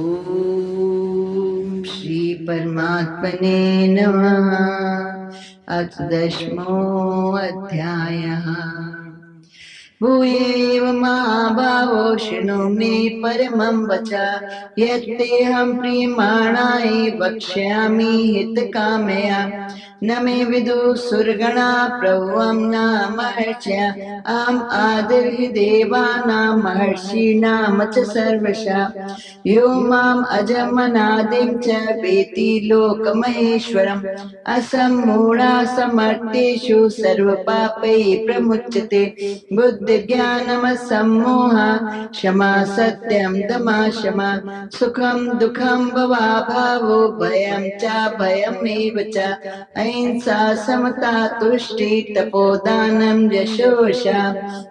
ओम श्री परमात्मने नमः। अथ 10मोऽध्यायः। भूयेव मा भावो शृणु मे परमं वचः यत्तेऽहं प्रीयमाणाय वक्ष्यामि हितकामया। न मे विदुः सुरगणा प्रभवं न महर्षयः अहम् आदिर्हि देवानां महर्षीणां च सर्वशः। यो माम् अजमनादिं च वेति लोकमहेश्वरम् असम्मूढा समर्थेषु सर्वपापैः प्रमुच्यते। बुद्धिज्ञानमसम्मोहः क्षमा सत्यं दमा क्षमा सुखं दुःखं भवाभावो भयं च भयमेव च अहिंसा समता तुष्टि तपोदानं यशोषा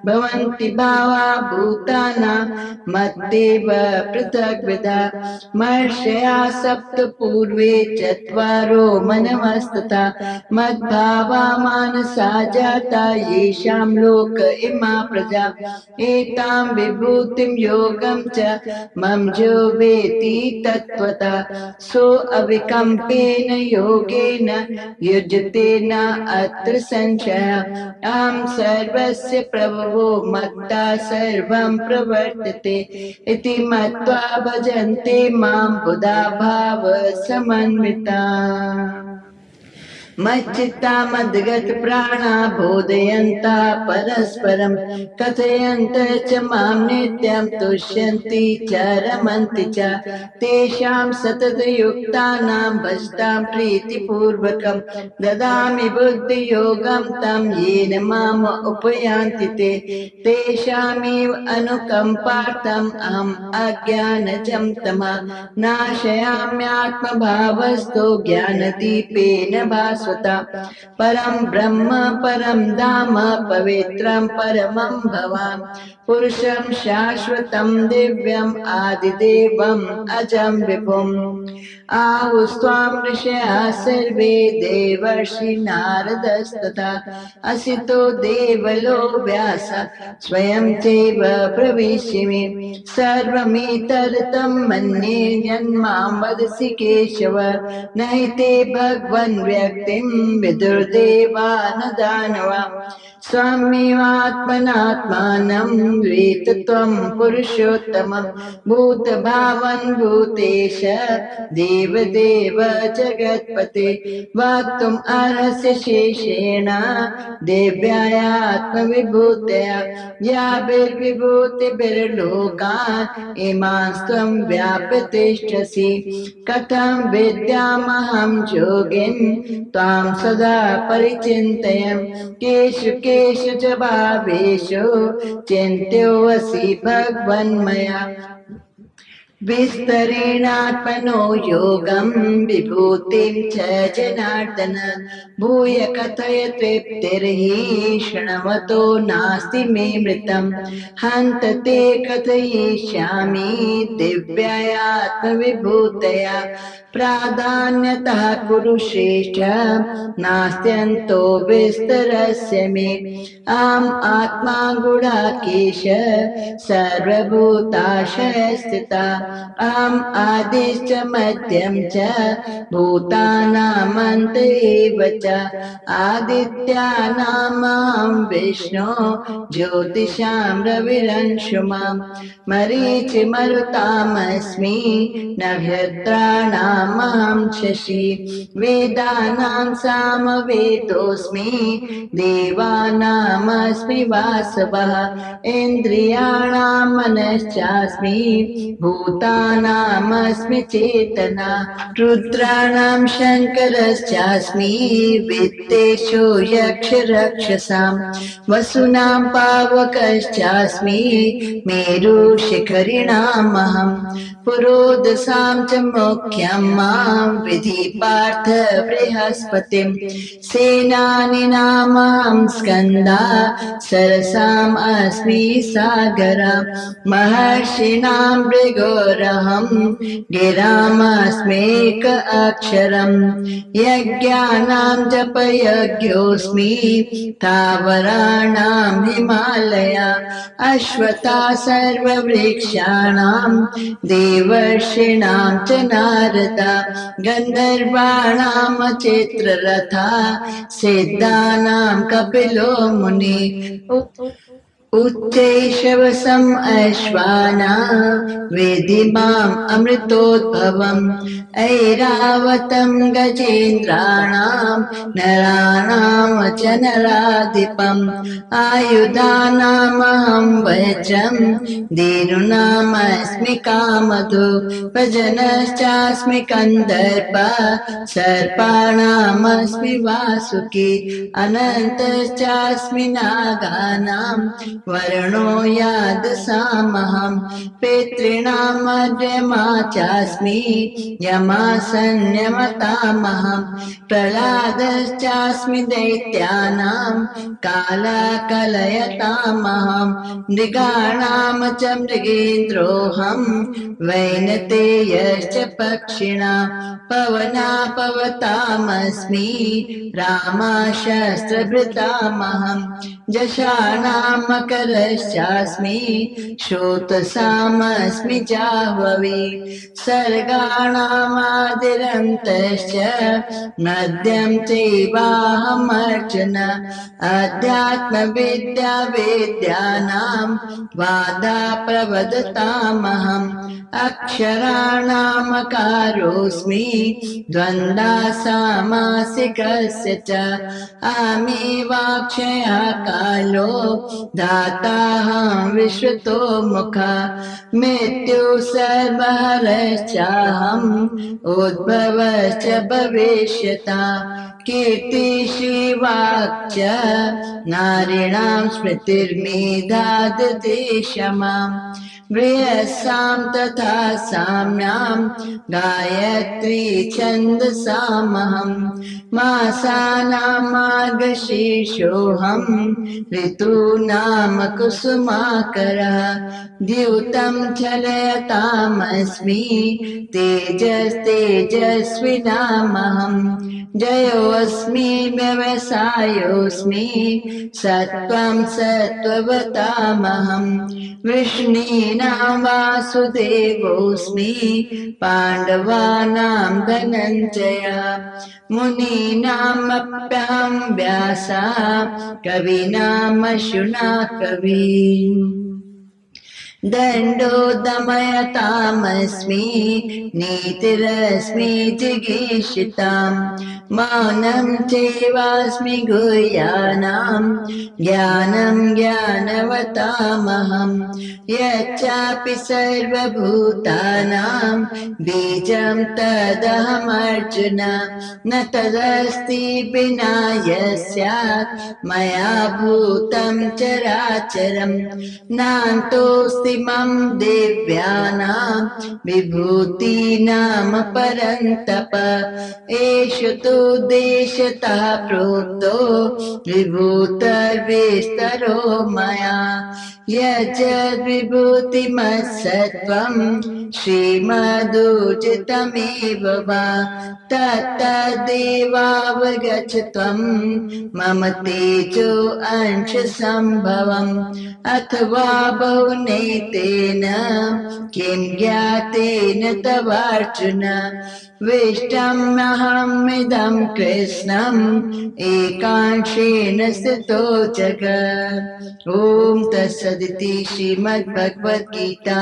भवन्ति भावा भूतानां मत्येव पृथग्विधा। महर्षयः सप्त पूर्वे चत्वारो मनवस्तथा मद्भावा मानसा जाता येषां लोक इमा प्रजा एतां विभूतिं योगं च मम जो वेति तत्त्वता सो अविकम्पेन योगेन युज्यते न अत्र संशयः। अहं सर्वस्य प्रभवो मत्ता सर्वं प्रवर्तते इति मत्वा भजन्ते मां बुधा भाव समन्विता। मच्चित्ता मद्गत प्राणा बोधयन्ता परस्परं कथयन्त च मां नित्यं तुष्यन्ति च रमन्ति च तेषां सततयुक्तानां भजतां प्रीतिपूर्वकं ददामि बुद्धियोगं तं येन माम् उपयान्ति ते तेषामेव अनुकम्पार्थम् अहम् अज्ञानजं तमः नाशयाम्यात्मभावस्थो ज्ञानदीपेन भास्वता। परं ब्रह्म परं धाम पवित्रं परमं भवाम् पुरुषं शाश्वतं दिव्यम् आदिदेवम् अजं विभुम्। आहुस्त्वां ऋषयः सर्वे देवर्षि नारदस्तथा असितो देवलो व्यास स्वयं चैव प्रविश्यमि सर्वमेतदतं मन्ये यन्मां वदसि केशव न हि ते भगवन् व्यक्तिं विदुर्देवा न दानवा। स्वाम्येवात्मनात्मानं वेत्थ त्वं पुरुषोत्तमं भूतभावन् भूतेश देवदेव जगत्पते वक्तुम् अर्हसि शेषेण दिव्यायात्मविभूतया याभिर्विभूतिभिर्लोकान् इमांस्त्वं व्याप्य तिष्ठसि। कथं विद्यामहं योगिन् त्वां सदा परिचिन्तयन् केषु केषु च भावेषु चिन्त्योऽसि भगवन्मया विस्तरेणात्मनो योगं विभूतिं च जनार्दन भूय कथय तृप्तिर्हि शृण्वतो नास्ति मे मृतं हन्त ते कथयिष्यामि दिव्यात्मविभूतया प्राधान्यतः कुरु श्रेष्ठ नास्त्यन्तो विस्तरस्य मे। अहम् आत्मा गुडाकेश सर्वभूताशयस्थिता अहम् आदिश्च मध्यं च भूतानामन्त एव च आदित्यानामहं विष्णु ज्योतिषां रविरंशुमां मरीचिमरुतामस्मि नक्षत्राणामहं शशि वेदानां सामवेदोऽस्मि देवानामस्मि वासवः इन्द्रियाणां मनश्चास्मि भूतानामस्मि चेतना रुद्राणां शङ्करश्चास्मि वित्तेषु यक्षरक्षसां वसूनां पावकश्चास्मि मेरुशिखरिणामहं पुरोदसां च मुख्यं मां विधि पार्थ बृहस्पतिं सेनानीनामहं स्कन्दा सरसाम् अस्मि सागरा महर्षीणां भृगोरहं गिरामस्मेक अक्षरं यज्ञानां जपयज्ञोऽस्मि स्थावराणां हिमालया अश्वत्था सर्ववृक्षाणां देव देवर्षिणां च नारदा गन्धर्वाणां चित्ररथा सिद्धानां कपिलो मुनि उच्चैशवसम् अश्वाना वेदिमाम् अमृतोद्भवम् ऐरावतं गजेन्द्राणां नराणां च नराधिपम् आयुधानामहं वज्रं धेनुनामस्मि कामधु भजनश्चास्मि कन्दर्प सर्पाणामस्मि वासुकी अनन्तश्चास्मि नागानां वर्णो यादसामहं पितॄणां मध्यमा चास्मि यमासन्यमतामहं प्रह्लादश्चास्मि दैत्यानां कालकलयतामहं मृगाणां च मृगेन्द्रोऽहं वैनतेयश्च पक्षिणां पवनापवतामस्मि रामाशस्त्रभृतामहं जषाणां मकरश्चास्मि श्रोतसामस्मि जाह्नवी सर्गाणामादिरन्तश्च मध्यं चैवाहमर्जुन अध्यात्मविद्यावेद्यानां वादा प्रवदतामहम् अक्षराणामकारोऽस्मि द्वन्द्वासामासिकस्य च अहमेवाक्षयः कालो दाताहं विश्वतो मुखा मृत्युः सर्वहरश्चाहम् उद्भवश्च भविष्यता कीर्तिश्रीवाक् च नारीणां स्मृतिर्मेधा ददेशमाम् बृहस्सां तथा साम्यां गायत्री छन्दसामहं मासानां मार्गशीर्षोऽहं ऋतूनां कुसुमाकरः द्यूतं चलयतामस्मि तेजस्तेजस्विनामहं जयोऽस्मि व्यवसायोऽस्मि सत्त्वं सत्त्ववतामहं वृष्णीनां वासुदेवोऽस्मि पाण्डवानां धनञ्जयः मुनीनामप्यहं व्यासा कवीनामशुना कवी दण्डो दमयतामस्मि नीतिरस्मि जिगीषितां मौनं चैवास्मि गुह्यानां ज्ञानं ज्ञानवतामहं यच्चापि सर्वभूतानां बीजं तदहमर्जुन न तदस्ति विना यस्यात् मया भूतं चराचरं नान्तोऽस्ति मम दिव्यानां विभूतीनां परन्तप एषु तु देशतः प्रोक्तो विभूतिर्विस्तरो मया यज्विभूतिमत्सत्त्वं श्रीमदूर्जितमेव वा तत्तदेवावगच्छ त्वं मम तेजो अंशसम्भवम् अथवा बहुनैतेन किं ज्ञातेन तवार्जुन विष्टम्यहमिदं कृष्णम् एकांशेन स्थितो जगत्। ॐ तत्सदिति श्रीमद्भगवद्गीता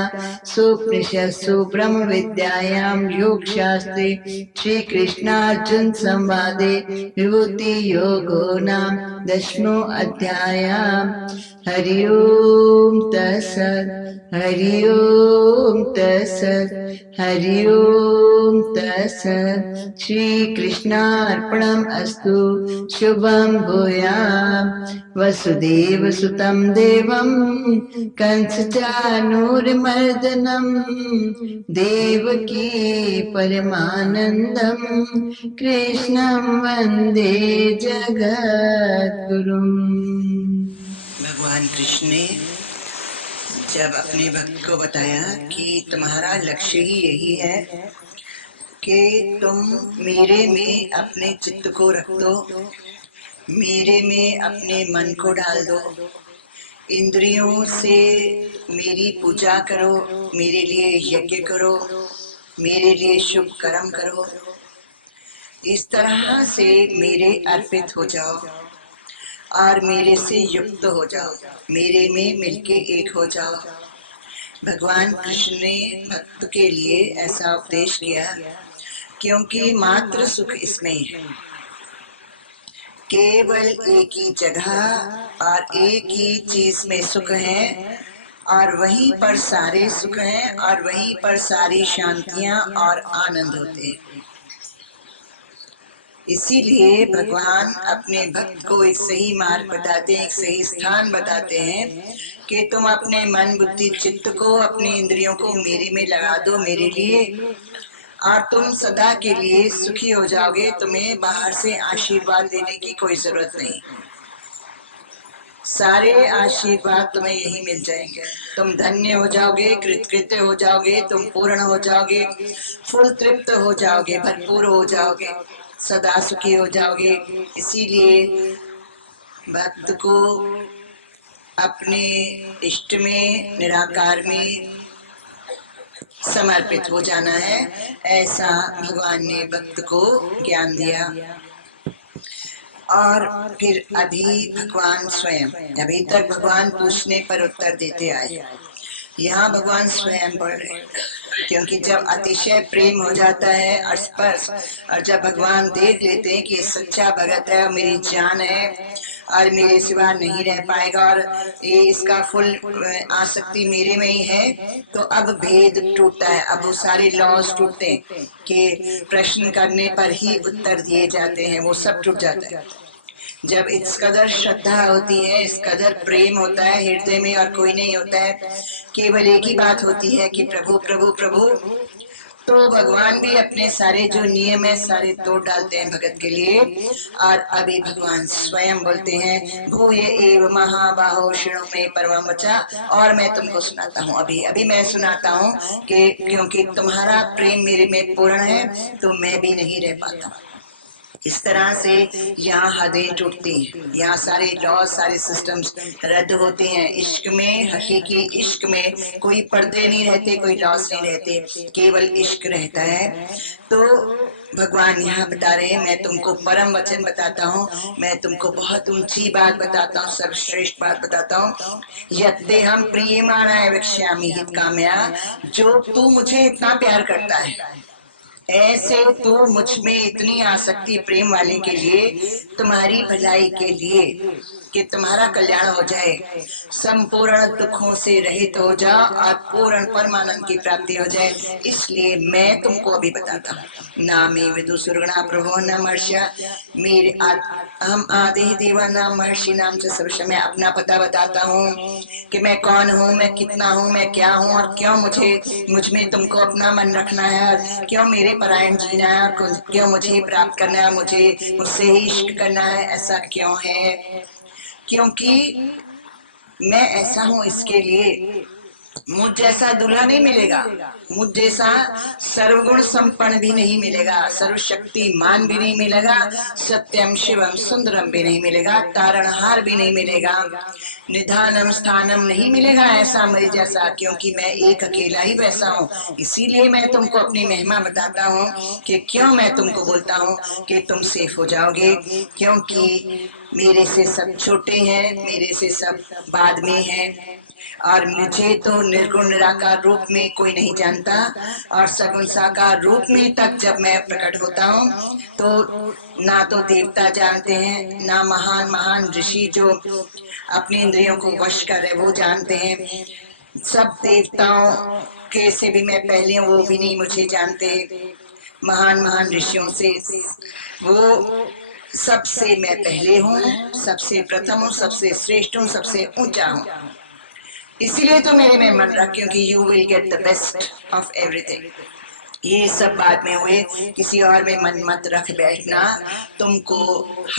सुपनिषत्सु ब्रह्मविद्यायां योगशास्त्रे श्रीकृष्णार्जुन संवादे विभूतियोगो नाम 10 अध्यायः। हरि ओम तत्सत्। हरि ओम तत्सत्। हरि ओम तत्सत्। श्री कृष्णार्पणम् अस्तु। शुभं भूयात्। वसुदेव सुतं देवं कंसचानूरमर्दनं देवकी परमानन्दं कृष्णं वन्दे जगद्गुरुम्। भगवान कृष्ण ने जब अपने भक्त को बताया कि तुम्हारा लक्ष्य ही यही है कि तुम मेरे में अपने चित्त को रख दो, मेरे में अपने मन को डाल दो, इंद्रियों से मेरी पूजा करो, मेरे लिए यज्ञ करो, मेरे लिए शुभ कर्म करो, इस तरह से मेरे अर्पित हो जाओ और मेरे से युक्त हो जाओ, मेरे में मिलके एक हो जाओ। भगवान कृष्ण ने भक्त के लिए ऐसा उपदेश किया क्योंकि मात्र सुख इसमें है, केवल एक ही जगह और एक ही चीज में सुख है और वहीं पर सारे सुख हैं और वहीं पर सारी शांतियां और आनंद होते हैं। इसीलिए भगवान अपने भक्त को एक सही मार्ग बताते हैं, एक सही स्थान बताते हैं कि तुम अपने मन बुद्धि चित्त को, अपनी इंद्रियों को मेरे में लगा दो, मेरे लिए, और तुम सदा के लिए सुखी हो जाओगे। तुम्हें बाहर से आशीर्वाद देने की कोई जरूरत नहीं, सारे आशीर्वाद तुम्हें यही मिल जाएंगे। तुम धन्य हो जाओगे, कृतकृत्य हो जाओगे, तुम पूर्ण हो जाओगे, फुल तृप्त हो जाओगे, भरपूर हो जाओगे, सदा सुखी हो जाओगे। इसीलिए भक्त को अपने इष्ट में, निराकार में समर्पित हो जाना है, ऐसा भगवान ने भक्त को ज्ञान दिया। और फिर अभी भगवान स्वयं, अभी तक भगवान पूछने पर उत्तर देते आए, यहाँ भगवान स्वयं बोल रहे, क्योंकि जब अतिशय प्रेम हो जाता है और स्पर्श, और जब भगवान देख लेते हैं कि सच्चा भगत है और मेरी जान है और मेरे सिवा नहीं रह पाएगा और ये इसका फुल आसक्ति मेरे में ही है, तो अब भेद टूटता है, अब वो सारे लॉज टूटते हैं कि प्रश्न करने पर ही उत्तर दिए जाते हैं, वो सब टूट जाता है। जब इस कदर श्रद्धा होती है, इस कदर प्रेम होता है हृदय में और कोई नहीं होता है, केवल एक ही बात होती है कि प्रभु प्रभु प्रभु, तो भगवान भी अपने सारे जो नियम है सारे तोड़ डालते हैं भगत के लिए। और अभी भगवान स्वयं बोलते हैं, भूय एव महाबाहो शृणु मे परमं वचा, और मैं तुमको सुनाता हूँ, अभी अभी मैं सुनाता हूँ कि क्योंकि तुम्हारा प्रेम मेरे में पूर्ण है तो मैं भी नहीं रह पाता। इस तरह से यहाँ हदें टूटती हैं, यहाँ सारे लॉ, सारे सिस्टम्स रद्द होते हैं। इश्क में, हकीकी इश्क में कोई पर्दे नहीं रहते, कोई लॉस नहीं रहते, केवल इश्क रहता है। तो भगवान यहाँ बता रहे हैं, मैं तुमको परम वचन बताता हूँ, मैं तुमको बहुत ऊंची बात बताता हूँ, सर्वश्रेष्ठ बात बताता हूँ। यद्देहं प्रीयमाणाय वक्ष्यामि हितकाम्या, जो तू मुझे इतना प्यार करता है, ऐसे तू मुझ में इतनी आसक्ति प्रेम वाले के लिए, तुम्हारी भलाई के लिए, कि तुम्हारा कल्याण हो जाए, संपूर्ण दुखों से रहित हो जा और पूर्ण परमानंद की प्राप्ति हो जाए, इसलिए मैं तुमको अभी बताता हूँ। नामे विदु सुरगुणा प्रभो न महर्षि, मेरे हम आदि देवा नाम महर्षि नाम से सब, मैं अपना पता बताता हूँ कि मैं कौन हूँ, मैं कितना हूँ, मैं क्या हूँ, और क्यों मुझ में तुमको अपना मन रखना है, और क्यों मेरे परायण जीना है, और क्यों मुझे प्राप्त करना है, मुझे मुझसे ही इश्क करना है, ऐसा क्यों है? क्योंकि मैं ऐसा हूँ, इसके लिए मुझ जैसा दूल्हा नहीं मिलेगा, मुझ जैसा सर्वगुण संपन्न भी नहीं मिलेगा, सर्वशक्तिमान भी नहीं मिलेगा, सत्यम शिवम सुंदरम भी नहीं मिलेगा, तारणहार भी नहीं मिलेगा, निधानम स्थानम नहीं मिलेगा ऐसा मेरे जैसा, क्योंकि मैं एक अकेला ही वैसा हूँ। इसीलिए मैं तुमको अपनी महिमा बताता हूँ कि क्यों मैं तुमको बोलता हूँ कि तुम सेफ हो जाओगे, क्योंकि मेरे से सब छोटे हैं, मेरे से सब बाद में हैं, और मुझे तो निर्गुण निराकार रूप में कोई नहीं जानता, और सगुण साकार रूप में तक जब मैं प्रकट होता हूँ तो ना तो देवता जानते हैं, ना महान महान ऋषि जो अपनी इंद्रियों को वश कर रहे वो जानते हैं, सब देवताओं के से भी मैं पहले हूँ, वो भी नहीं मुझे जानते, महान महान ऋषियों से वो सबसे मैं पहले हूँ, सबसे प्रथम हूँ, सबसे श्रेष्ठ हूँ, सबसे ऊंचा हूँ। इसलिए तो मेरे में मन रख, क्योंकि you will get the best of everything. ये सब बाद में हुए, किसी और में मन मत रख बैठना, तुमको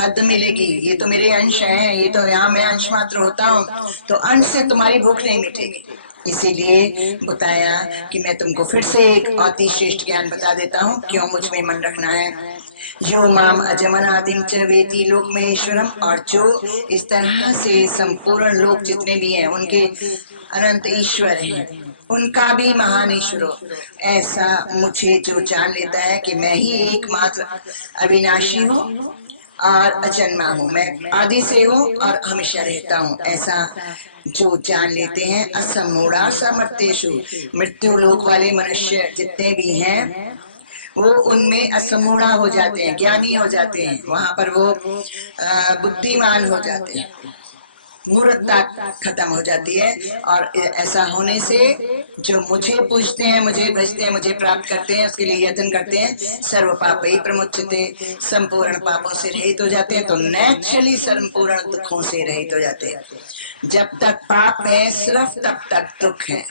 हद मिलेगी। ये तो मेरे अंश हैं, ये तो यहाँ मैं अंश मात्र होता हूँ, तो अंश से तुम्हारी भूख नहीं मिटेगी। इसीलिए बताया कि मैं तुमको फिर से एक अति श्रेष्ठ ज्ञान बता देता हूँ, क्यों मुझ में मन रखना है। यो माम अजमनादिम च वेति लोक महेश्वरम, और जो इस तरह से संपूर्ण लोक जितने भी हैं उनके अनंत ईश्वर हैं, उनका भी महान ईश्वर हो, ऐसा मुझे जो जान लेता है कि मैं ही एकमात्र अविनाशी हूँ और अजन्मा हूँ, मैं आदि से हूँ और हमेशा रहता हूँ, ऐसा जो जान लेते हैं। असमूढ़ा समर्थेषु, मृत्यु लोक वाले मनुष्य जितने भी हैं वो उनमें असमूढ़ा हो जाते हैं, ज्ञानी हो जाते हैं, वहां पर वो बुद्धिमान हो जाते हैं, मूर्खता खत्म हो जाती है। और ऐसा होने से जो मुझे पूजते हैं, मुझे भजते हैं, मुझे प्राप्त करते हैं, उसके लिए यत्न करते हैं, सर्व पापै प्रमुच्यते, संपूर्ण पापों से रहित हो जाते हैं, तो नेचुरली संपूर्ण दुखों से रहित हो जाते हैं। जब तक पाप है सिर्फ तब तक दुख है,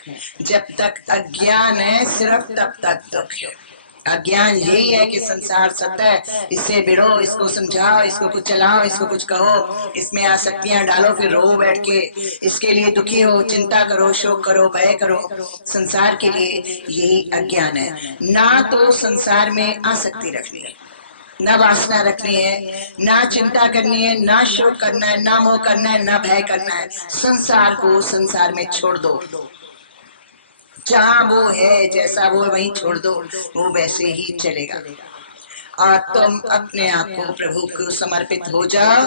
जब तक अज्ञान है सिर्फ तब तक दुख है। अज्ञान यही है कि संसार सत्य है, इससे भिड़ो, इसको समझाओ, इसको कुछ चलाओ, इसको कुछ कहो, इसमें आसक्तियां डालो, फिर रो बैठ के, इसके लिए दुखी हो, चिंता करो, शोक करो, भय करो। संसार के लिए यही अज्ञान है। ना तो संसार में आसक्ति रखनी है, ना वासना रखनी है, ना चिंता करनी है, ना शोक करना है, ना मोह करना है, ना भय करना है। संसार को संसार में छोड़ दो, जहाँ वो है, जैसा वो वहीं छोड़ दो, वो वैसे ही चलेगा। और तुम अपने आप को प्रभु को समर्पित हो जाओ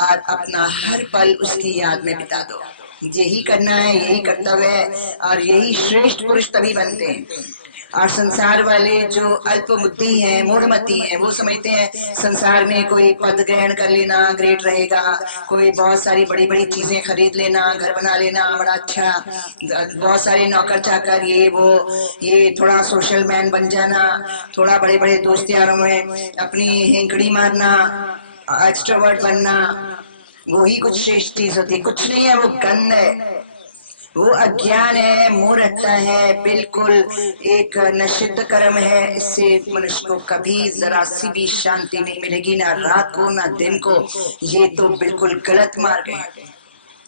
और अपना हर पल उसकी याद में बिता दो। यही करना है, यही कर्तव्य है, और यही श्रेष्ठ पुरुष तभी बनते हैं। और संसार वाले जो अल्प बुद्धि हैं, मूढ़मती हैं, वो समझते हैं संसार में कोई पद ग्रहण कर लेना ग्रेट रहेगा, कोई बहुत सारी बड़ी बड़ी चीजें खरीद लेना, घर बना लेना बड़ा अच्छा, बहुत सारे नौकर चाकर, ये थोड़ा सोशल मैन बन जाना, थोड़ा बड़े बड़े दोस्त यारों में अपनी हेंकड़ी मारना, एक्सट्रोवर्ट बनना, वो ही कुछ श्रेष्ठ चीज होती है। कुछ नहीं है, वो गंध है, वो अज्ञान है, मूर्खता है, बिल्कुल एक निषिद्ध कर्म है। इससे मनुष्य को कभी जरा सी भी शांति नहीं मिलेगी, ना रात को ना दिन को। ये तो बिल्कुल गलत मार्ग है।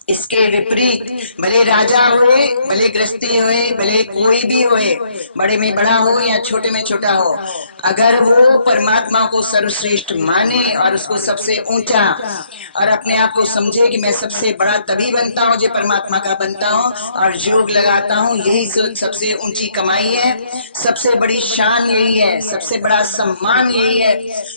इसके विपरीत भले राजा हुए, भले गृहस्थी हुए, भले कोई भी हुए, बड़े में बड़ा हो या छोटे में छोटा हो, अगर वो परमात्मा को सर्वश्रेष्ठ माने और उसको सबसे ऊंचा, और अपने आप को समझे कि मैं सबसे बड़ा तभी बनता हूँ जब परमात्मा का बनता हूँ, और योग लगाता हूँ, यही सबसे ऊंची कमाई है, सबसे बड़ी शान यही है, सबसे बड़ा सम्मान यही है,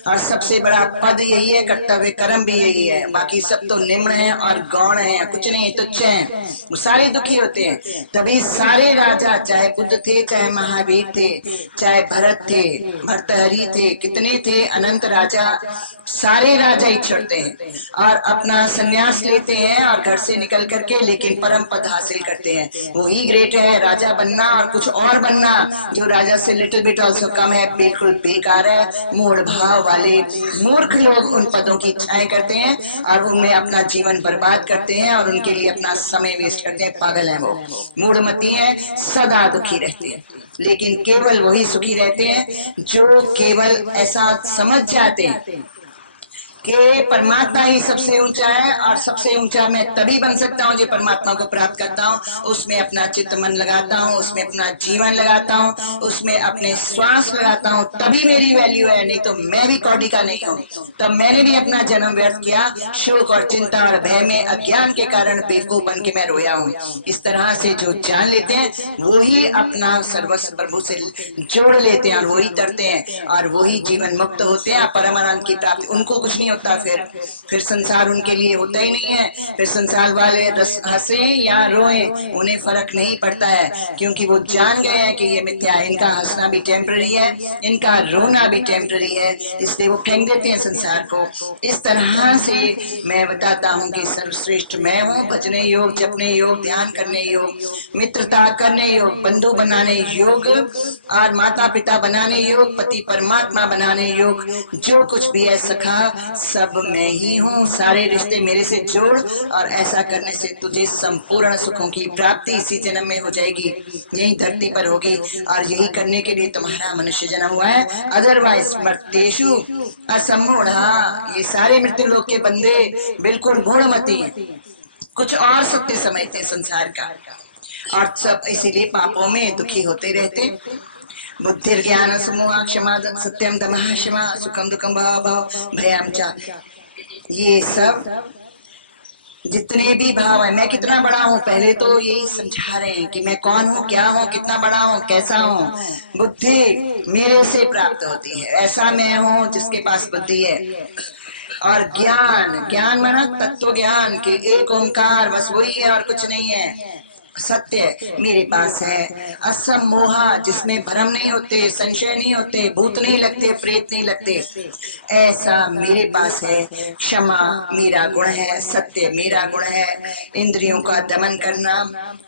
और सबसे बड़ा पद यही है, कर्तव्य कर्म भी यही है। बाकी सब तो निम्न है और गौण है, कुछ नहीं, तुच्छ हैं, वो सारे दुखी होते हैं। तभी सारे राजा, चाहे बुद्ध थे, चाहे महावीर थे, चाहे भरत थे, भर्तहरि थे, कितने थे अनंत राजा, सारे राजा ही छोड़ते हैं और अपना संन्यास लेते हैं और घर से निकल करके, लेकिन परम पद हासिल करते हैं। वही ग्रेट है, राजा बनना और कुछ और बनना जो राजा से लिटिल बिट ऑल्सो कम है, बिल्कुल बेकार है। मूढ़ भाव वाले मूर्ख लोग उन पदों की इच्छाएं करते हैं और उनमें अपना जीवन बर्बाद करते हैं और उनके लिए अपना समय वेस्ट करते हैं। पागल है वो, मूढ़मती है, सदा दुखी रहते हैं। लेकिन केवल वही सुखी रहते हैं जो केवल ऐसा समझ जाते हैं कि परमात्मा ही सबसे ऊंचा है और सबसे ऊंचा मैं तभी बन सकता हूँ जो परमात्मा को प्राप्त करता हूँ, उसमें अपना चित्त मन लगाता हूँ, उसमें अपना जीवन लगाता हूँ, उसमें अपने श्वास लगाता हूँ, तभी मेरी वैल्यू है। नहीं तो मैं भी कौड़ी का नहीं हूँ, तब मैंने भी अपना जन्म व्यर्थ किया, शोक और चिंता और भय में अज्ञान के कारण बेवकूफ बन के मैं रोया हूँ। इस तरह से जो जान लेते हैं वो ही अपना सर्वस्व प्रभु से जोड़ लेते हैं और वही तरते हैं और वही जीवन मुक्त होते हैं, परमानंद की प्राप्ति। उनको कुछ नहीं होता, फिर संसार उनके लिए होता ही नहीं है। फिर संसार वाले हंसे या रोए उन्हें फर्क नहीं पड़ता है, क्योंकि वो जान गए हैं कि ये मिथ्या है, इनका हंसना भी टेम्पररी है, इनका रोना भी टेम्पररी है, इसलिए वो फेंक देते हैं संसार को। इस तरह से मैं बताता हूँ कि सर्वश्रेष्ठ मैं हूँ। भजने योग, जपने योग, ध्यान करने योग, मित्रता करने योग, बंधु बनाने योग और माता पिता बनाने योग, पति परमात्मा बनाने योग, जो कुछ भी है सखा सब मैं ही हूँ। सारे रिश्ते मेरे से जोड़ और ऐसा करने से तुझे संपूर्ण सुखों की प्राप्ति इसी जन्म में हो जाएगी, यही धरती पर होगी। और यही करने के लिए तुम्हारा मनुष्य जन्म हुआ है। अदरवाइज मर्तेषु असमूढ़ा, ये सारे मृत्यु लोक के बंदे बिल्कुल मूढ़मती हैं, कुछ और सत्य समझते संसार का, और सब इसीलिए पापों में दुखी होते रहते। बुद्धिर्ज्ञान समूह क्षमा सत्यम दमः क्षमा सुखम दुखम भाव भाव भयम च, ये सब जितने भी भाव है, मैं कितना बड़ा हूँ, पहले तो यही समझा रहे हैं कि मैं कौन हूँ, क्या हूँ, कितना बड़ा हूँ, कैसा हूँ। बुद्धि मेरे से प्राप्त होती है, ऐसा मैं हूँ जिसके पास बुद्धि है। और ज्ञान, ज्ञान माना तत्व ज्ञान कि एक ओंकार बस वही है और कुछ नहीं है, सत्य मेरे पास है। असमोहा, जिसमें भ्रम नहीं होते, संशय नहीं होते, भूत नहीं लगते, प्रेत नहीं लगते, ऐसा मेरे पास है। क्षमा मेरा गुण है, सत्य मेरा गुण है। इंद्रियों का दमन करना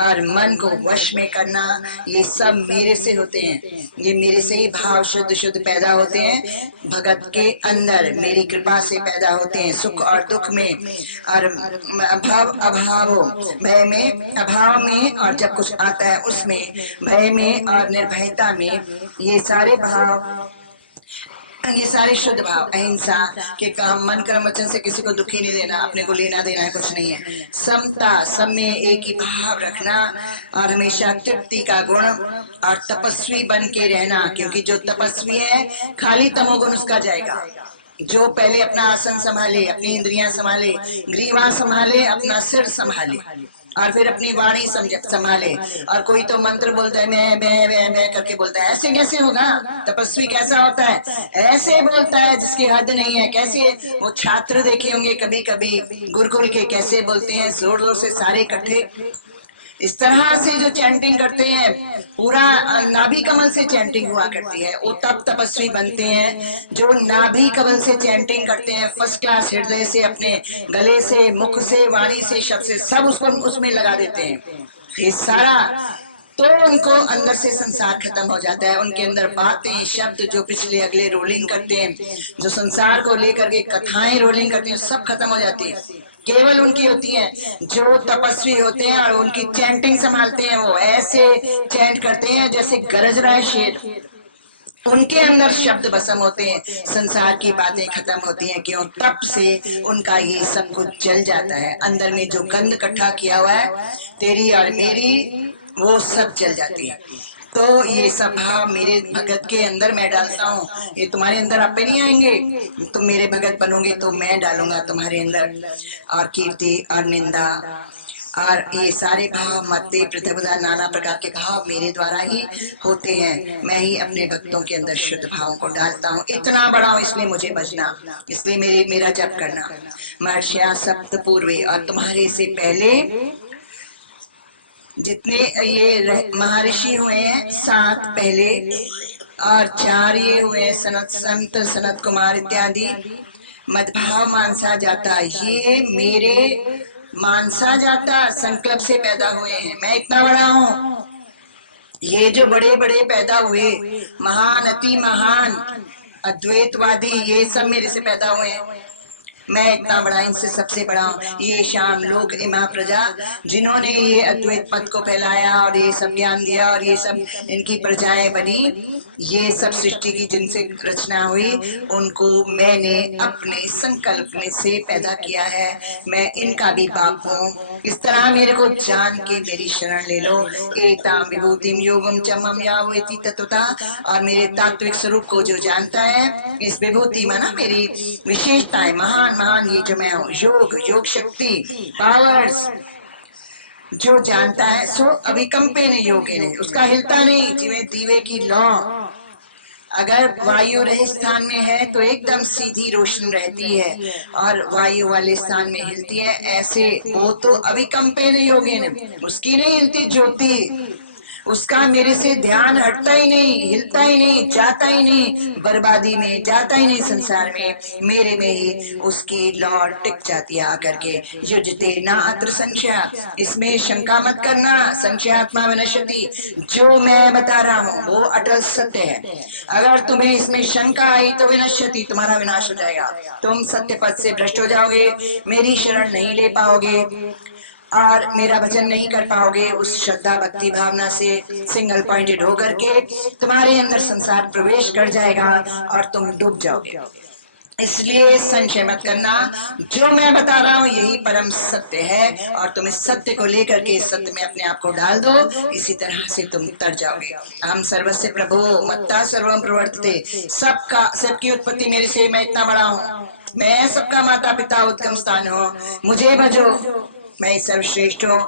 और मन को वश में करना, ये सब मेरे से होते हैं, ये मेरे से ही भाव शुद्ध शुद्ध पैदा होते हैं। भगत के अंदर मेरी कृपा से पैदा होते हैं, सुख और दुख में, और अभाव अभाव, भय में, अभाव में, और जब कुछ आता है उसमें, भय में और निर्भयता में, ये सारे भाव, ये सारे शुद्ध भाव। अहिंसा के काम, मन कर्म वचन से किसी को दुखी नहीं देना, अपने को लेना देना है कुछ नहीं है। समता, सब में एक ही भाव रखना, और हमेशा तृप्ति का गुण, और तपस्वी बन के रहना, क्योंकि जो तपस्वी है खाली तमोगुण उसका जाएगा। जो पहले अपना आसन संभाले, अपनी इंद्रियां संभाले, ग्रीवा संभाले, अपना सिर संभाले, और फिर अपनी वाणी संभाले। और कोई तो मंत्र बोलता है मैं करके बोलता है, ऐसे कैसे होगा? तपस्वी कैसा होता है? ऐसे बोलता है जिसकी हद नहीं है। कैसे वो छात्र देखे होंगे कभी कभी गुरुकुल के, कैसे बोलते हैं जोर जोर से सारे इकट्ठे, इस तरह से जो चैंटिंग करते हैं, पूरा नाभि कमल से चैंटिंग हुआ करती है, वो तब तपस्वी बनते हैं। जो नाभि कमल से चैंटिंग करते हैं, फर्स्ट क्लास, हृदय से, अपने गले से, मुख से, वाणी से, शब्द से, सब उसको उसमें लगा देते हैं, ये सारा, तो उनको अंदर से संसार खत्म हो जाता है। उनके अंदर बातें, शब्द जो पिछले अगले रोलिंग करते हैं, जो संसार को लेकर के कथाएं रोलिंग करते हैं, सब खत्म हो जाती है, केवल उनकी होती है। जो तपस्वी होते हैं और उनकी चैंटिंग संभालते हैं, वो ऐसे चैंट करते हैं जैसे गरज रहा है शेर, उनके अंदर शब्द भस्म होते हैं, संसार की बातें खत्म होती हैं। क्यों? तप से उनका ये सब कुछ जल जाता है, अंदर में जो गंध इकट्ठा किया हुआ है तेरी और मेरी, वो सब जल जाती है। तो ये सब भाव मेरे भगत के अंदर मैं डालता हूँ, ये तुम्हारे अंदर आप पे नहीं आएंगे। तुम मेरे भगत बनोगे तो मैं डालूंगा तुम्हारे अंदर, और कीर्ति और निंदा और ये सारे भाव, मत्ते, प्रतिबद्धता, नाना प्रकार के भाव मेरे द्वारा ही होते हैं। मैं ही अपने भक्तों के अंदर शुद्ध भावों को डालता हूँ। इतना बड़ा हूँ इसलिए मुझे बजना, इसलिए मेरा जप करना। महर्षिया सप्त पूर्वे, और तुम्हारे से पहले जितने ये महर्षि हुए हैं 7 पहले, और 4 ये हुए सनत संत, सनत कुमार इत्यादि। मदभाव मानसा जाता, ये मेरे मानसा जाता संकल्प से पैदा हुए हैं। मैं इतना बड़ा हूँ, ये जो बड़े बड़े पैदा हुए, महान, अति महान, अद्वैतवादी, ये सब मेरे से पैदा हुए हैं। मैं इतना बड़ा, इनसे सबसे बड़ा हूँ। ये शाम लोक इमा प्रजा, जिन्होंने ये अद्वैत पद को फैलाया और ये सब ज्ञान दिया, और ये सब इनकी प्रजाएं बनी, ये सब सृष्टि की जिनसे रचना हुई, उनको मैंने अपने संकल्प में से पैदा किया है। मैं इनका भी बाप हूँ। इस तरह मेरे को जान के मेरी शरण ले लो। एताम विभूतिम योगम चमम यावेति तत्वता, और मेरे तात्विक स्वरूप को जो जानता है, इस विभूति माना मेरी विशेषताएं, महान महान ये जो मैं हूँ, योग शक्ति, पावर्स, जो जानता है सो अभिकंपे ने योगे ने, उसका हिलता नहीं। जिਵੇਂ दीवे की लौ अगर वायु रहे स्थान में है तो एकदम सीधी रोशनी रहती है, और वायु वाले स्थान में हिलती है, ऐसे वो तो अभिकंपे ने योगे ने, उसकी नहीं हिलती ज्योति, उसका मेरे से ध्यान हटता ही नहीं, हिलता ही नहीं, जाता ही नहीं, बर्बादी में जाता ही नहीं संसार में, मेरे में ही उसकी लौ टिक जाती है आकर के। युजते ना अत्र संशया, इसमें शंका मत करना। संशयात्मा विनश्यति, जो मैं बता रहा हूँ वो अटल सत्य है। अगर तुम्हें इसमें शंका आई तो विनश्यति, तुम्हारा विनाश हो जाएगा, तुम सत्य पद से भ्रष्ट हो जाओगे, मेरी शरण नहीं ले पाओगे, और मेरा भजन नहीं कर पाओगे। उस श्रद्धा भक्ति भावना से सिंगल पॉइंटेड होकर के तुम्हारे अंदर संसार प्रवेश कर जाएगा और तुम डूब जाओगे। इसलिए संशय मत करना, जो मैं बता रहा हूँ यही परम सत्य है और तुम इस सत्य को लेकर के इस सत्य में अपने आप को डाल दो, इसी तरह से तुम तर जाओगे। हम सर्वस्य प्रभु मत्ता सर्वम प्रवर्तते, सबका सबकी उत्पत्ति मेरे से, मैं इतना बड़ा हूँ, मैं सबका माता पिता उत्तम स्थान हूँ, मुझे भजो, मैं सर्वश्रेष्ठ हूँ।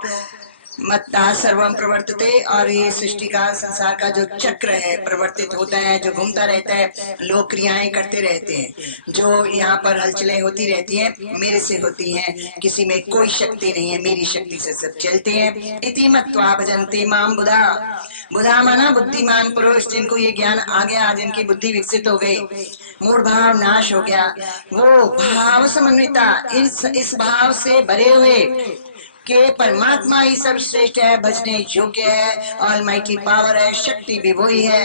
मत्ता सर्वम प्रवर्तते, और ये सृष्टि का संसार का जो चक्र है प्रवर्तित होता है, जो घूमता रहता है, लोग क्रियाएं करते रहते हैं, जो यहाँ पर हलचलें होती रहती हैं मेरे से होती हैं, किसी में कोई शक्ति नहीं है, मेरी शक्ति से सब चलते हैं। इति मत्वा भजन्ते माम बुधा, बुधा माना बुद्धिमान पुरुष, जिनको ये ज्ञान आ गया, जिनकी बुद्धि विकसित हो गई, मूढ़ भाव नाश हो गया, वो भाव समन्विता, इस भाव से भरे हुए कि परमात्मा ही सर्वश्रेष्ठ है, भजने योग्य है, ऑलमाइटी पावर है, शक्ति भी वही है,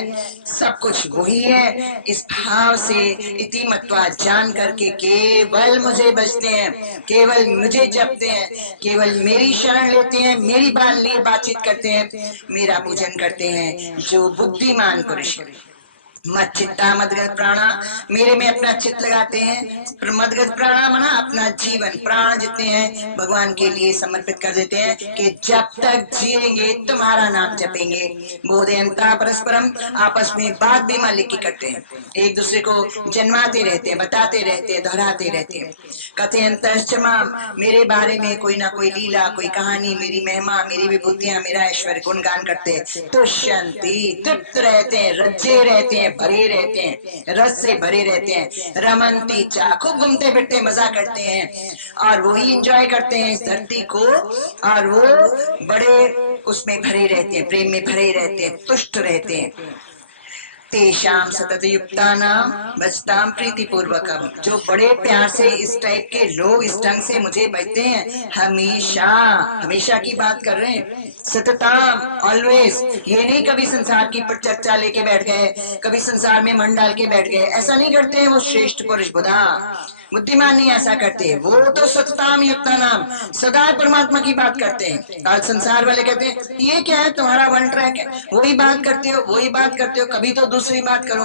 सब कुछ वही है, इस भाव से इति मत्वा जान करके केवल मुझे भजते हैं, केवल मुझे जपते हैं, केवल मेरी शरण लेते हैं, मेरी बातचीत करते हैं, मेरा पूजन करते हैं, जो बुद्धिमान पुरुष है। मत चित्ता मदगत प्राणा, मेरे में अपना चित्त लगाते हैं। मदगत प्राणा माना अपना जीवन, प्राण जितने हैं भगवान के लिए समर्पित कर देते हैं कि जब तक जिएंगे तुम्हारा नाम जपेंगे। बोधयंता परस्परम, आपस में बात भी मालिक की करते हैं, एक दूसरे को जन्माते रहते हैं, बताते रहते हैं, दोहराते रहते हैं। कथयंतश्च माम, मेरे बारे में कोई ना कोई लीला, कोई कहानी, मेरी महिमा, मेरी विभूतियां, मेरा ऐश्वर्य गुणगान करते हैं। तुष्यंती, तृप्त रहते हैं, रज्जे रहते हैं, भरे रहते हैं, रस से भरे रहते हैं। रमंती चा, खूब घूमते फिरते मजा करते हैं और वही एंजॉय करते हैं इस धरती को, और वो बड़े उसमें भरे रहते हैं, प्रेम में भरे रहते हैं, तुष्ट रहते हैं। तेषाम सतत युक्तानाम भजताम प्रीति पूर्वकम, जो बड़े प्यार से इस टाइप के लोग इस ढंग से मुझे भजते हैं, हमेशा, हमेशा की बात कर रहे हैं, सतताम ऑलवेज, ये नहीं कभी संसार की चर्चा लेके बैठ गए, कभी संसार में मन डाल के बैठ गए, ऐसा नहीं करते हैं वो श्रेष्ठ पुरुष बुधा बुद्धिमान नहीं ऐसा करते, वो तो सतताम युक्ता नाम, सदा परमात्मा की बात करते हैं। आज संसार वाले कहते हैं ये क्या है तुम्हारा वन ट्रैक है, वही बात करते हो, वही बात करते हो, कभी तो दूसरी बात करो।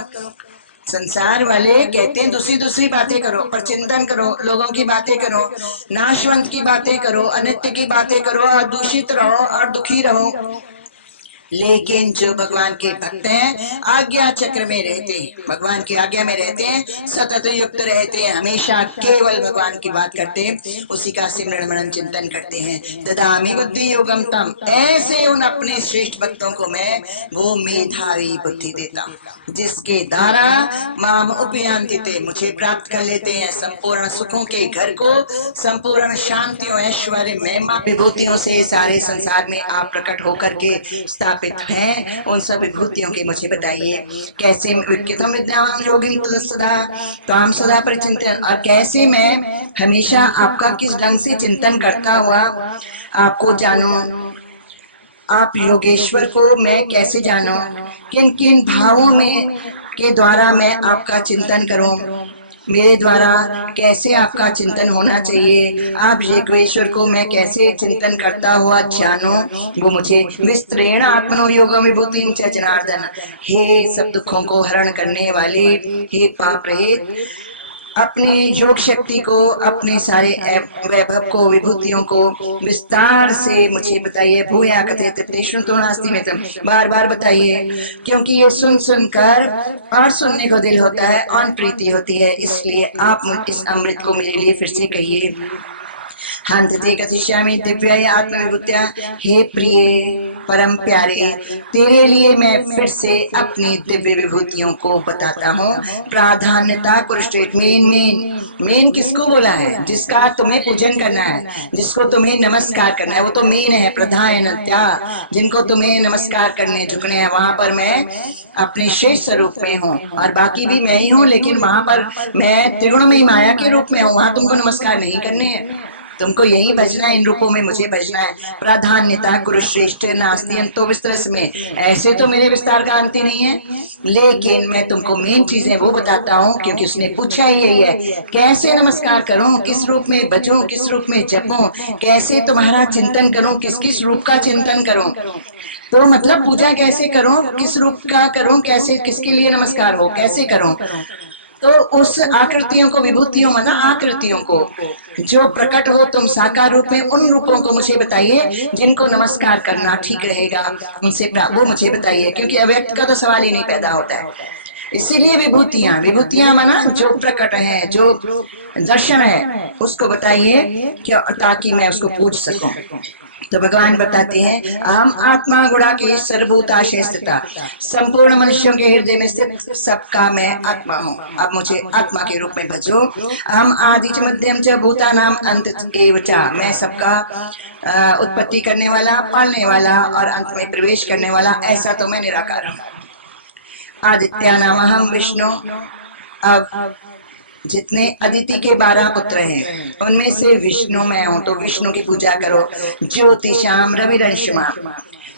संसार वाले कहते हैं दूसरी बातें करो, पर चिंतन करो, लोगों की बातें करो, नाशवंत की बातें करो, अनित्य की बातें करो, और दूषित रहो और दुखी रहो। लेकिन जो भगवान के भक्त हैं, आज्ञा चक्र में रहते हैं, भगवान की आज्ञा में रहते हैं, सतत युक्त रहते हैं, हमेशा केवल भगवान की बात करते हैं, उसी का सिमरण मनन चिंतन करते हैं। ददामि बुद्धि योगम तम, ऐसे उन अपने श्रेष्ठ भक्तों को मैं वो मेधावी बुद्धि देता हूँ, जिसके द्वारा माम उपयांति ते, मुझे प्राप्त कर लेते हैं संपूर्ण सुखों के घर को, संपूर्ण शांतियों ऐश्वर्य महिमा विभूतियों से सारे संसार में आप प्रकट होकर के स्थापित हैं। उन सब विभूतियों के मुझे बताइए, कैसे विज्ञतम विद्यावान योगिन तदसदा त्वाम सदा परिचिंतन, और कैसे मैं हमेशा आपका किस ढंग से चिंतन करता हुआ आपको जानूं, आप योगेश्वर को मैं कैसे जानूं, किन किन भावों में के द्वारा मैं आपका चिंतन करूं, मेरे द्वारा कैसे आपका चिंतन होना चाहिए, आप योगेश्वर को मैं कैसे चिंतन करता हुआ जानो, वो मुझे विस्तरेण आत्मनो योगम विभूतिं च जनार्दन, हे सब दुखों को हरण करने वाले, हे पाप रहित, अपने योग शक्ति को, अपने सारे वैभव को, विभूतियों को विस्तार से मुझे बताइए। भूया कथे तृप्तेषु तो नास्ति में, तुम बार बार बताइए, क्योंकि ये सुन सुनकर और सुनने को दिल होता है और प्रीति होती है, इसलिए आप इस अमृत को मेरे लिए फिर से कहिए। हंतते कथिष्यामि दिव्य आत्मविभूत्या, हे प्रिय परम प्यारे, तेरे लिए मैं फिर से अपनी दिव्य विभूतियों को बताता हूँ। प्राधान्यता कुरुश्रेष्ठ, मेन किसको बोला है, जिसका तुम्हें पूजन करना है, जिसको तुम्हें नमस्कार करना है, वो तो मेन है। प्रधानत्या, जिनको तुम्हें नमस्कार करने झुकने हैं, वहां पर मैं अपने श्रेष्ठ स्वरूप में हूँ, और बाकी भी मैं ही हूँ, लेकिन वहां पर मैं त्रिगुणमयी माया के रूप में हूँ, वहां तुमको नमस्कार नहीं करने हैं, तुमको यही भजना है, इन रूपों में मुझे भजना है। प्राधान्यता कुरुश्रेष्ठ नास्ति अंतो विस्तरस में, ऐसे तो मेरे विस्तार का अंत ही नहीं है, लेकिन मैं तुमको मेन चीजें वो बताता हूँ, क्योंकि उसने पूछा ही यही है, कैसे नमस्कार करूं, किस रूप में बचूं, किस रूप में जपूं, कैसे तुम्हारा चिंतन करूं, किस किस रूप का चिंतन करूं, तो मतलब पूजा कैसे करूं, किस रूप का करूं, कैसे किसके लिए नमस्कार हो, कैसे करूं, तो उस आकृतियों को, विभूतियों माना आकृतियों को, जो प्रकट हो तुम साकार रूप में, उन रूपों को मुझे बताइए जिनको नमस्कार करना ठीक रहेगा, उनसे वो मुझे बताइए, क्योंकि अव्यक्त का तो सवाल ही नहीं पैदा होता है। इसीलिए विभूतियां, विभूतियां माना जो प्रकट है, जो दर्शन है, उसको बताइए क्या, ताकि मैं उसको पूछ सकूं। तो भगवान बताते हैं अहम आत्मा गुणाकेश सर्वभूताशय स्थिता, संपूर्ण मनुष्यों के हृदय में स्थित सबका मैं आत्मा हूँ, अब मुझे आत्मा के रूप में भजो। अहम आदि च मध्यम च भूतानाम अंत एव च, मैं सबका उत्पत्ति करने वाला, पालने वाला और अंत में प्रवेश करने वाला, ऐसा तो मैं निराकार हूँ। आदित्य नाम अहम विष्णु, अब जितने अदिति के 12 पुत्र हैं उनमें से विष्णु मैं हूँ, तो विष्णु की पूजा करो। ज्योतिषाम रविरंशमा,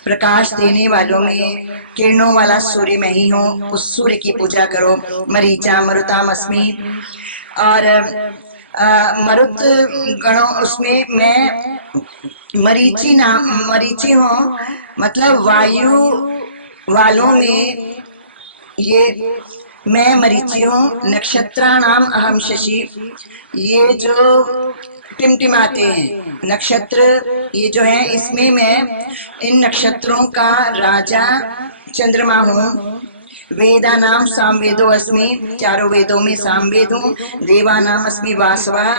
प्रकाश देने वालों में किरणों वाला सूर्य मैं ही हूँ, उस सूर्य की पूजा करो। मरीचा मरुताम अस्मि, और मरुत गणों, उसमें मैं मरीची हूँ, मतलब वायु वालों में ये मैं मरीची हूँ। नक्षत्राणाम अहम शशि, ये जो टिमटिमाते हैं नक्षत्र, ये जो है, इसमें मैं इन नक्षत्रों का राजा चंद्रमा हूँ। वेदा नाम सामवेदो अस्मि, चारों वेदों में सामवेद हूँ। देवा नाम अस्मि वासवा,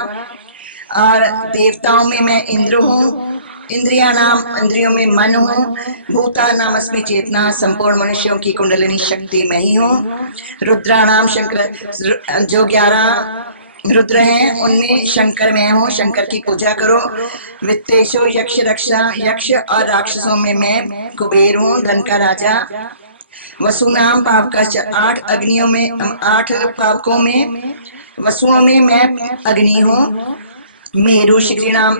और देवताओं में मैं इंद्र हूँ। इंद्रिया नाम, इंद्रियों में मन हूँ। भूता नाम अस्मि चेतना, संपूर्ण मनुष्यों की कुंडलिनी शक्ति मैं ही हूँ। रुद्रा नाम शंकर, जो 11 रुद्र हैं उनमें शंकर मैं हूँ, शंकर की पूजा करो। वित्तेशो यक्ष रक्षा, यक्ष और राक्षसों में मैं कुबेर हूँ, धन का राजा। वसुनाम पावक, 8 अग्नियों में, 8 पावकों में, वसुओं में मैं अग्नि हूँ। मेरु शिखरिणाम,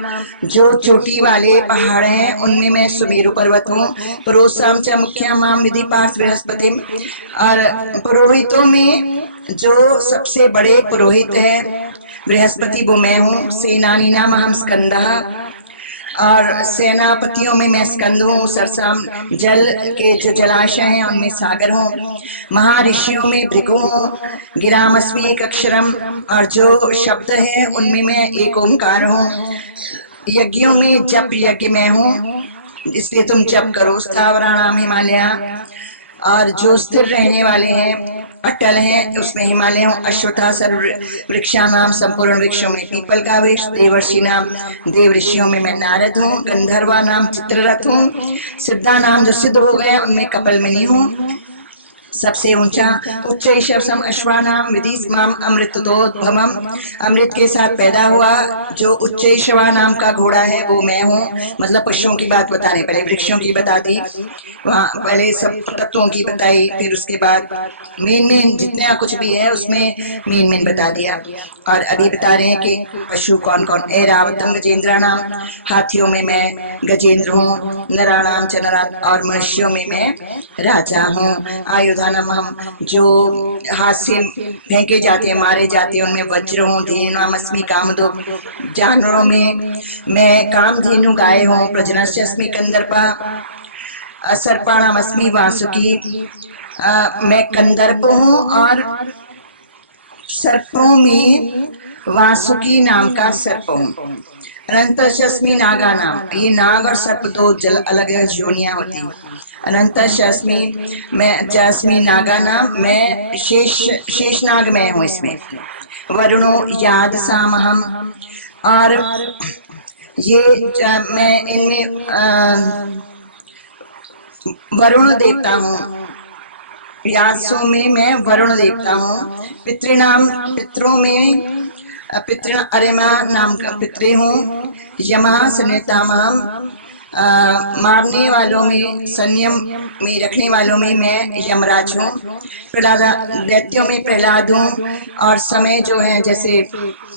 जो चोटी वाले पहाड़ हैं उनमें मैं सुमेरु पर्वत हूँ। पुरोसाम च मुख्या माम विधि पार्थ बृहस्पति, और पुरोहितों में जो सबसे बड़े पुरोहित है बृहस्पति, वो मैं हूँ। सेनानी नाम अहम स्कंदः, और सेनापतियों में मैं स्कंद हूँ। सरसाम, जल के जो जलाशय हैं उनमें सागर हूँ। महर्षियों में भृगु हूँ। गिरामस्मि एक अक्षरम, और जो शब्द है उनमें मैं एक ओंकार हूँ। यज्ञों में जप यज्ञ मैं हूँ, इसलिए तुम जप करो। स्थावराणाम हिमालय, और जो स्थिर रहने वाले हैं, अटल हैं, उसमें हिमालय हूँ। अश्वत्था सर्व वृक्षा नाम, संपूर्ण वृक्षों में पीपल का वृक्ष। देवर्षि नाम, देव ऋषियों में मैं नारद हूँ। गंधर्वा नाम चित्ररथ हूँ। सिद्धा नाम, जो सिद्ध हो गए उनमें कपिलमुनि हूँ, सबसे ऊंचा। उच्च शवसम अश्वानाम विधिस्माम अमृतोद्भवम, अमृत के साथ पैदा हुआ जो उच्च शवा नाम का घोड़ा है वो मैं हूँ। मतलब पशुओं की बात बताने, पहले वृक्षों की बता दी, वहाँ पहले सब तत्वों की बताई, फिर उसके बाद मेन जितना कुछ भी है उसमें मेन बता दिया। और अभी बता रहे हैं कि पशु कौन कौन। ऐरावतम गजेंद्र नाम, हाथियों में मैं गजेंद्र हूँ। नराणाम च नरा, और मनुष्यों में मैं राजा हूँ। आयुधानम, हम जो हाथ से फेंके जाते हैं, मारे जाते हैं, उनमें वज्र हूँ। धेनुनाम अस्मि कामधो, जानवरों में मैं कामधेनु गाय हूँ। प्रजनस्य अस्मि कंदर्पा, सर्पाणाम अस्मि वासुकी, मैं कंदर्प हूँ। और सर्पों में वासुकी नाम का सर्प हूँ। अनंतस्मि नागा नाम, ये नाग और सर्प दो जल अलग अलग योनियां होती। अनंतस्मि, मैं जस्मि नागा नाम, मैं शेषनाग में हूँ इसमें। वरुणो याद सामहम, और ये मैं इनमें वरुण देवता हूँ। यासों में मैं वरुण देवता हूँ। पितृनाम, पितरों में पितृ अरिमा नाम का पितृ हूँ। यमा संयतामाम, मारने वालों में, संयम में रखने वालों में मैं यमराज हूँ। प्रहलाद, दैत्यों में प्रहलाद हूँ। और समय जो है, जैसे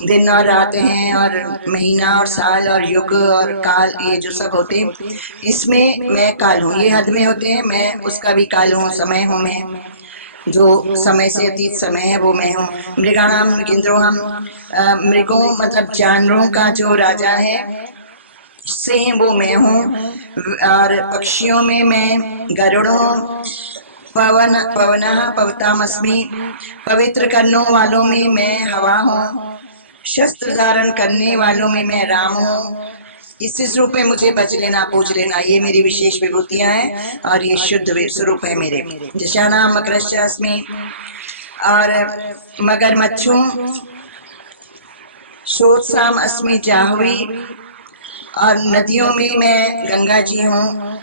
दिन और रात हैं, और महीना और साल और युग और काल, ये जो सब होते हैं, इसमें मैं काल हूँ। ये हद में होते हैं, मैं उसका भी काल हूँ, समय हूँ मैं। जो समय से अतीत समय है वो मैं हूँ। मृगाणाम मृगेंद्रो हम, मृगों मतलब जानवरों का जो राजा है सिंह, वो मैं हूँ। और पक्षियों में मैं गरुड़ हूँ। पवन पवनः पवतामस्मि, पवित्र करने वालों में मैं हवा हूँ, शस्त्र धारण करने वालों में मैं राम हूँ। इस रूप में मुझे भज लेना, पूज लेना, ये मेरी विशेष विभूतियां हैं और ये शुद्ध स्वरूप है मेरे। जशानाम मकरश्चास्मि, और मगरमच्छ हूँ, सोत्साम अस्मि जाह्नवी, और नदियों में मैं गंगा जी हूँ।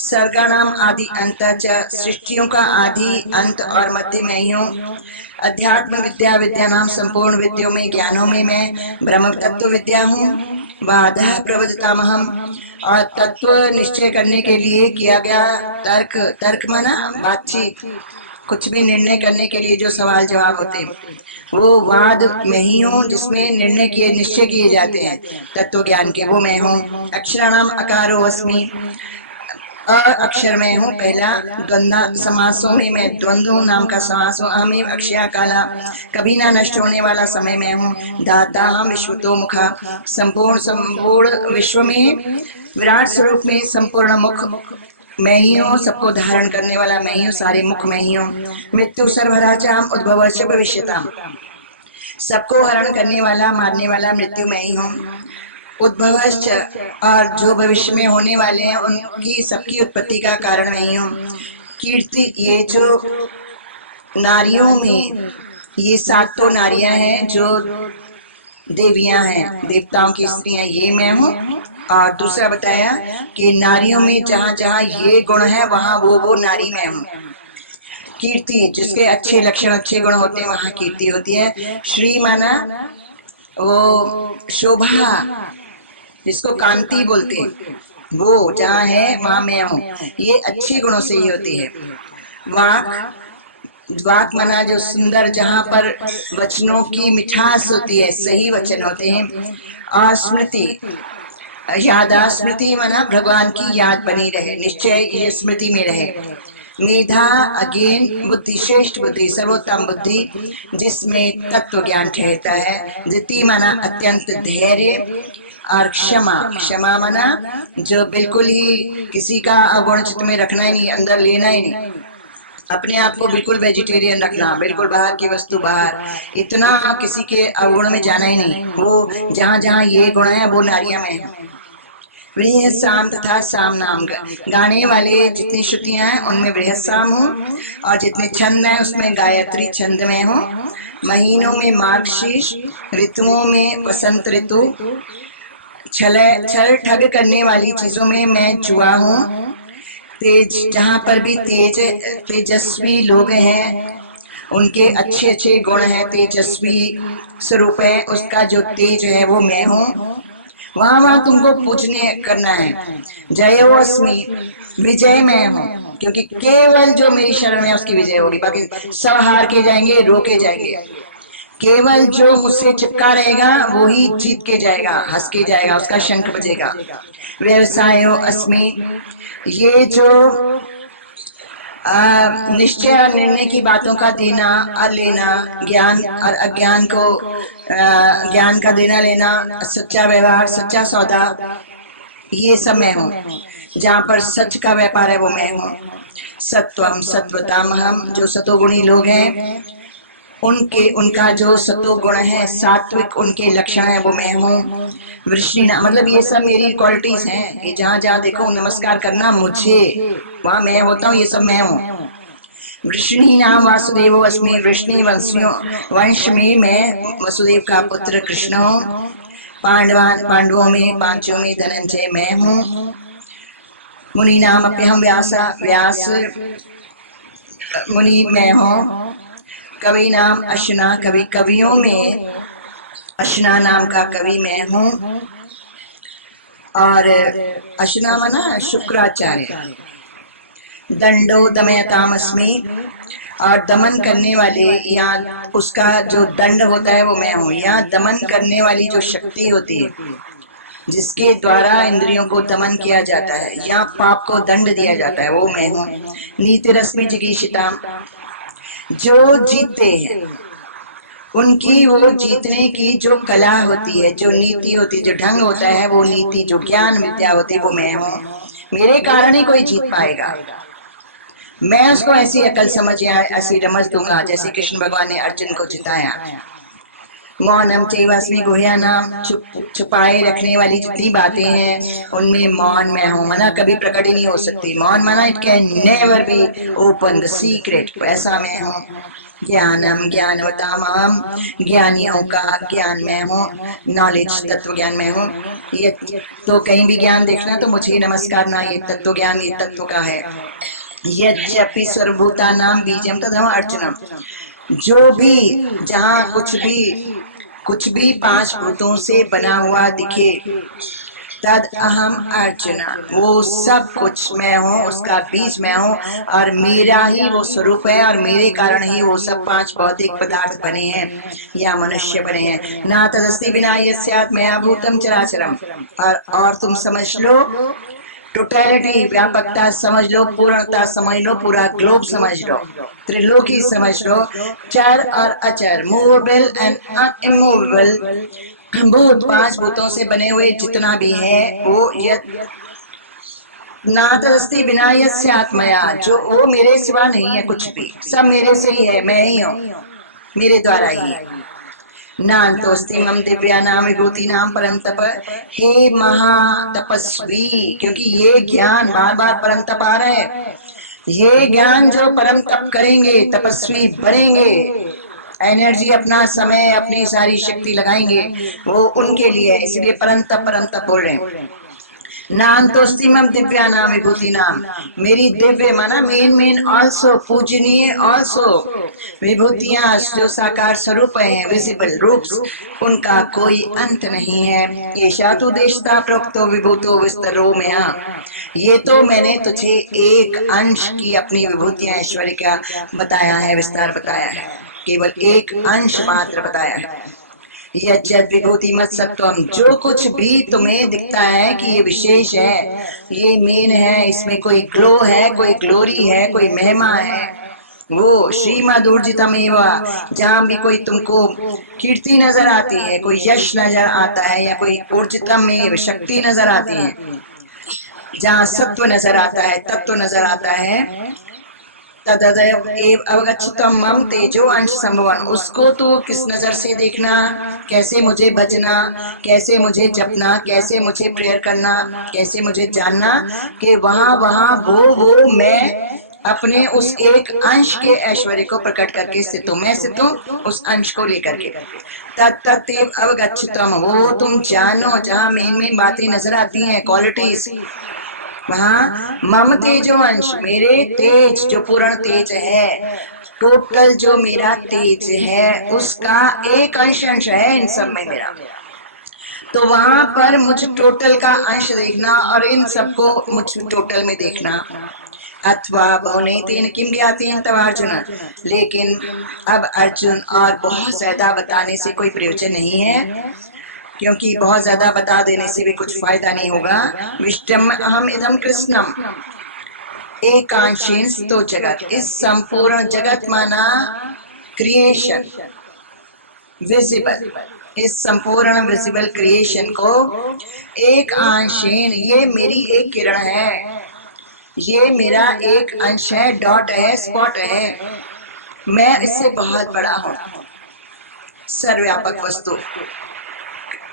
सर्गानाम आदि अंत च, सृष्टियों का आदि अंत और मध्य में ही हूँ। अध्यात्म विद्या विद्या नाम संपूर्ण विद्यों में ज्ञानों में मैं ब्रह्म तत्व विद्या हूँ। बाधा प्रवदतामहम, और तत्व निश्चय करने के लिए किया गया तर्क, तर्क माना बातचीत, कुछ भी निर्णय करने के लिए जो सवाल जवाब होते हैं वो वाद में ही हूँ, जिसमें निर्णय किए निश्चय किए जाते हैं तत्व ज्ञान के, वो मैं हूँ। अक्षराणाम अकारो अस्मि, अक्षर में हूँ पहला। द्वंद्व समासों में मैं द्वंद्व हूँ, नाम का समास हूँ। अहमेव अक्षया काला, कभी ना नष्ट होने वाला समय में हूँ। दाता हम विश्वतो मुखा, संपूर्ण संपूर्ण विश्व में विराट स्वरूप में संपूर्ण मुख मैं ही हूँ, सबको धारण करने वाला मैं ही हूँ, सारे मुख मैं ही हूँ। मृत्यु सर्वराचाम उद्भवश्च भविष्यताम, सबको हरण करने वाला, मारने वाला मृत्यु मैं ही हूँ। उद्भवश्च, और जो भविष्य में होने वाले हैं उनकी सबकी उत्पत्ति का कारण मैं ही हूँ। कीर्ति, ये जो नारियों में ये 7 तो नारियां हैं जो देवियां हैं, देवताओं की स्त्रियां, ये मैं हूँ। और दूसरा बताया कि नारियों में जहाँ जहाँ ये गुण है वहाँ वो नारी मैं हूँ। कीर्ति, जिसके अच्छे लक्षण अच्छे गुण होते हैं वहाँ कीर्ति होती है। श्री माना वो शोभा, जिसको कांति बोलते हैं, वो जहाँ है वहाँ मैं हूँ, ये अच्छे गुणों से ही होती है। वाक, वाक मना जो सुंदर, जहाँ पर वचनों की मिठास होती है, सही वचन होते हैं। और स्मृति, यादा, स्मृति मना भगवान की याद बनी रहे, निश्चय ये स्मृति में रहे। मेधा, अगेन बुद्धि, श्रेष्ठ बुद्धि, सर्वोत्तम बुद्धि, जिसमें तत्व ज्ञान ठहरता है। धृति माना अत्यंत धैर्य। और क्षमा, क्षमा मना जो बिल्कुल ही किसी का अवगुण चित्त में रखना ही नहीं, अंदर लेना ही नहीं, अपने आप को बिल्कुल वेजिटेरियन रखना, बिल्कुल बाहर की वस्तु बाहर, इतना किसी के अवगुण में जाना ही नहीं। वो जहाँ जहाँ ये गुण है वो नारियां में है। वृहद साम तथा साम नाम, गाने वाले जितनी श्रुतियां हैं उनमें वृहद साम हूँ, और जितने छंद हैं उसमें गायत्री छंद में हूँ। महीनों में मार्गशीर्ष, ऋतुओं में वसंत ऋतु, छल ठग करने वाली चीजों में मैं जुआ हूँ। तेज, जहाँ पर भी तेजस्वी लोग हैं उनके अच्छे अच्छे गुण हैं, तेजस्वी स्वरूप है, उसका जो तेज है वो मैं हूँ। वहाँ वहाँ तुमको पूजने करना है। जयोस्मि, विजय मैं हूँ, क्योंकि केवल जो मेरी शरण में है उसकी विजय होगी, बाकी सब हार के जाएंगे, रोके जाएंगे। केवल जो मुझसे चिपका रहेगा वो ही जीत के जाएगा, हंस के जाएगा, उसका शंख बजेगा। व्यवसायो अस्मि, ये जो निश्चय और निर्णय की बातों का देना और लेना, ज्ञान और अज्ञान को ज्ञान का देना लेना, सच्चा व्यवहार, सच्चा सौदा, ये सब मैं हूँ। जहाँ पर सच का व्यापार है वो मैं हूँ। सत्वम सत्वतामहम, जो सतोगुणी लोग हैं उनके उनका जो सत्व गुण है, सात्विक उनके लक्षण है, वो मैं हूँ। वृष्णिना, मतलब ये सब मेरी क्वालिटीज हैं। ये जहाँ जहाँ देखो नमस्कार करना मुझे, वहाँ मैं होता हूँ, ये सब मैं हूँ। वृष्णि नाम वासुदेवो अस्मि, वृष्णि वंश में मैं वसुदेव का पुत्र कृष्ण हूँ। पांडवों में पांचों में धनंजय मैं हूँ। मुनि नाम अप्यहम व्यासा, व्यास मुनि मैं हूँ। कवि नाम अश्ना, कवियों में अश्ना नाम का कवि मैं हूँ। और अश्ना मना शुक्राचार्य। दंडो दमयतामस्मि, और दमन करने वाले या उसका जो दंड होता है वो मैं हूँ, या दमन करने वाली जो शक्ति होती है जिसके द्वारा इंद्रियों को दमन किया जाता है या पाप को दंड दिया जाता है, वो मैं हूँ। नीति रश्मि जिगीषिता, जो जीतते हैं उनकी वो जीतने की जो कला होती है, जो नीति होती है, जो ढंग होता है, वो नीति, जो ज्ञान विद्या होती है वो मैं हूँ। मेरे कारण ही कोई जीत पाएगा। मैं उसको ऐसी अकल समझ या ऐसी रमज दूंगा जैसे कृष्ण भगवान ने अर्जुन को जिताया। मौनम चैवास्मि गुह्यानाम, छुपाए रखने वाली जितनी बातें हैं उनमें मौन मैं हूँ। मना कभी प्रकट ही नहीं हो सकती। मौन मना it can never be open the secret, ऐसा मैं हूँ। ज्ञानम ज्ञानवतामहम, ज्ञानियों का ज्ञान मैं हूँ, नॉलेज तत्व ज्ञान मैं हूँ। ये तो कहीं भी ज्ञान देखना तो मुझे नमस्कार ना, ये तत्व ज्ञान ये तत्व का है। यद्यपि सर्वभूतानां बीजम तदहम अर्जुनम, जो भी जहाँ कुछ भी पांच भूतों से बना हुआ दिखे, तद अहम अर्जुना, वो सब कुछ मैं हूँ, उसका बीज मैं हूँ और मेरा ही वो स्वरूप है और मेरे कारण ही वो सब पांच भौतिक पदार्थ बने हैं या मनुष्य बने हैं। ना तदस्ति विना यस्यात् मया भूतम चराचरम, और तुम समझ लो टोटलिटी, व्यापकता समझ लो, पूर्णता समझ लो, पूरा ग्लोब समझ लो, त्रिलोकी समझ लो, चर और अचर, मूवेबल एंड अनमूवेबल भूत, पांच भूतों से बने हुए जितना भी है वो नातस्ति बिना यस्य आत्मया, जो वो मेरे सिवा नहीं है, कुछ भी सब मेरे से ही है, मैं ही हूँ, मेरे द्वारा ही। नान्तोस्ति मम दिव्यानाम विभूतिनाम परम तप, हे महातपस्वी, क्योंकि ये ज्ञान बार बार परम तप आ रहा है, ये ज्ञान जो परम तप करेंगे, तपस्वी बनेंगे, एनर्जी अपना समय अपनी सारी शक्ति लगाएंगे, वो उनके लिए है, इसलिए परम तप बोल रहे हैं। नान्तोस्ति मम दिव्या नाम विभूति नाम, मेरी दिव्य माना मेन ऑल्सो, पूजनीय ऑल्सो, विभूतियां जो साकार स्वरूप है, विजिबल रूप्स, उनका कोई अंत नहीं है। ये शातु देशता प्रोक्तो विभूतो विस्तरो मया, ये तो मैंने तुझे एक अंश की अपनी विभूतियां ऐश्वर्य का बताया है, विस्तार बताया है, केवल एक अंश मात्र बताया है। यज्जत विभूति मत सत्वम, जो कुछ भी तुम्हें दिखता है कि ये विशेष है, ये मेन है, इसमें कोई ग्लो है, कोई ग्लोरी है, कोई महिमा है, वो श्रीमद ऊर्जितमेव, जहाँ भी कोई तुमको कीर्ति नजर आती है, कोई यश नजर आता है या कोई ऊर्जितमेव शक्ति नजर आती है, जहाँ सत्व नजर आता है, तत्व नजर आता है, तददैव एव अवगच्छतम मम तेजो अंश संभवन, उसको तो किस नजर से देखना, कैसे मुझे बचना, कैसे मुझे जपना, कैसे मुझे प्रेयर करना, कैसे मुझे जानना कि वहाँ वहाँ वो मैं अपने उस एक अंश के ऐश्वर्य को प्रकट करके स्थित हूँ, मैं स्थित हूँ उस अंश को लेकर के। तत्तदेव अवगच्छतम, वो तुम जानो, जहाँ मेन बातें नजर आती हैं, क्वालिटीज, वहाँ मम तेजो अंश, मेरे तेज जो पूर्ण तेज है, टोटल जो मेरा तेज है, उसका एक अंश है इन सब में मेरा, तो वहां पर मुझ टोटल का अंश देखना और इन सबको मुझ टोटल में देखना। अथवा बहुने तेन किम ज्ञातेन तव अर्जुन, लेकिन अब अर्जुन और बहुत ज्यादा बताने से कोई प्रयोजन नहीं है, क्योंकि बहुत ज्यादा बता देने से भी कुछ फायदा नहीं होगा। विष्टम अहम इदम कृष्णम एकांशेन तो जगत, इस संपूर्ण जगत माना क्रिएशन, विजिबल, इस संपूर्ण विजिबल क्रिएशन को एक अंशेन, ये मेरी एक किरण है, ये मेरा एक अंश है, डॉट है, स्पॉट है, मैं इससे बहुत बड़ा हूँ, सर्वव्यापक वस्तु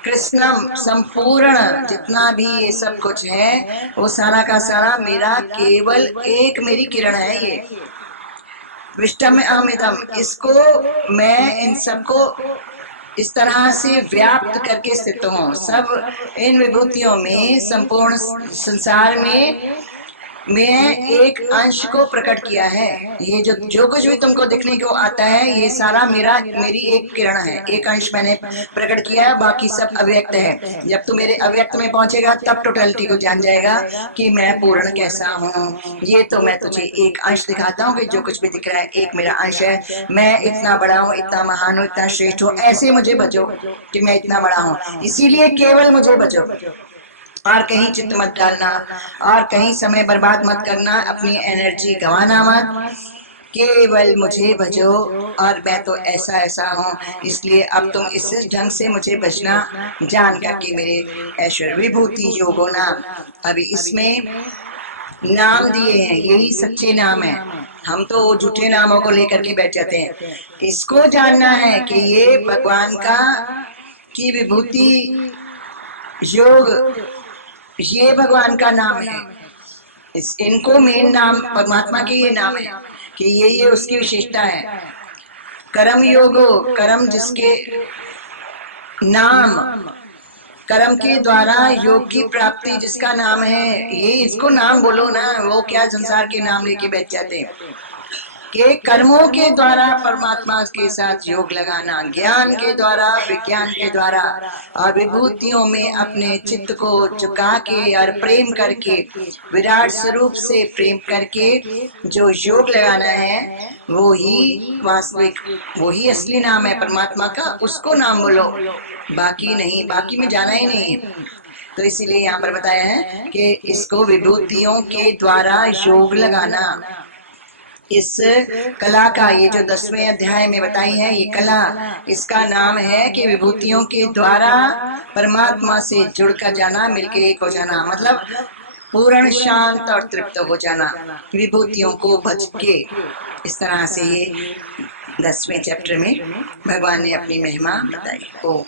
कृष्णम, संपूर्ण जितना भी ये सब कुछ है वो सारा का सारा मेरा केवल एक मेरी किरण है। ये विष्टम अहमिदम, इसको मैं इन सबको इस तरह से व्याप्त करके स्थित हूँ, सब इन विभूतियों में, संपूर्ण संसार में मैं एक अंश को प्रकट किया है। ये जो कुछ भी तुमको दिखने को आता है, ये सारा मेरी एक किरण है, एक अंश मैंने प्रकट किया है, बाकी सब अव्यक्त है। जब तू मेरे अव्यक्त में पहुंचेगा तब टोटलिटी को जान जाएगा कि मैं पूर्ण कैसा हूँ। ये तो मैं तुझे एक अंश दिखाता हूँ कि जो कुछ भी दिख रहा है एक मेरा अंश है, मैं इतना बड़ा हूँ, इतना महान हूँ, इतना श्रेष्ठ हूँ, ऐसे मुझे बचो कि मैं इतना बड़ा हूँ, इसीलिए केवल मुझे बचो, और कहीं चित्त मत डालना, और कहीं समय बर्बाद मत करना, अपनी एनर्जी गंवाना मत, केवल मुझे भजो, और मैं तो ऐसा ऐसा हूँ, इसलिए अब तुम इस ढंग से मुझे भजना, जान करके मेरे ऐश्वर्य विभूति योगो नाम। अभी इसमें नाम दिए हैं, यही सच्चे नाम है। हम तो झूठे नामों को लेकर के बैठ जाते हैं। इसको जानना है कि ये भगवान का की विभूति योग, ये भगवान का नाम है। इनको मेन नाम परमात्मा के ये नाम है कि ये उसकी विशेषता है। कर्म योगो, कर्म जिसके नाम, कर्म के द्वारा योग की प्राप्ति जिसका नाम है, ये इसको नाम बोलो ना। वो क्या संसार के नाम लेके बैठ जाते हैं कि कर्मों के द्वारा परमात्मा के साथ योग लगाना, ज्ञान के द्वारा, विज्ञान के द्वारा और विभूतियों में अपने चित्त को झुका के और प्रेम करके, विराट स्वरूप से प्रेम करके जो योग लगाना है, वो ही वास्तविक, वो ही असली नाम है परमात्मा का। उसको नाम बोलो, बाकी नहीं, बाकी में जाना ही नहीं। तो इसीलिए यहाँ पर बताया है कि इसको विभूतियों के द्वारा योग लगाना। इस कला का, ये जो 10वें अध्याय में बताई है ये कला, इसका नाम है कि विभूतियों के द्वारा परमात्मा से जुड़कर जाना, मिलके एक हो जाना, मतलब पूर्ण शांत और तृप्त हो जाना, विभूतियों को भज के। इस तरह से ये 10वें चैप्टर में भगवान ने अपनी महिमा बताई। ओ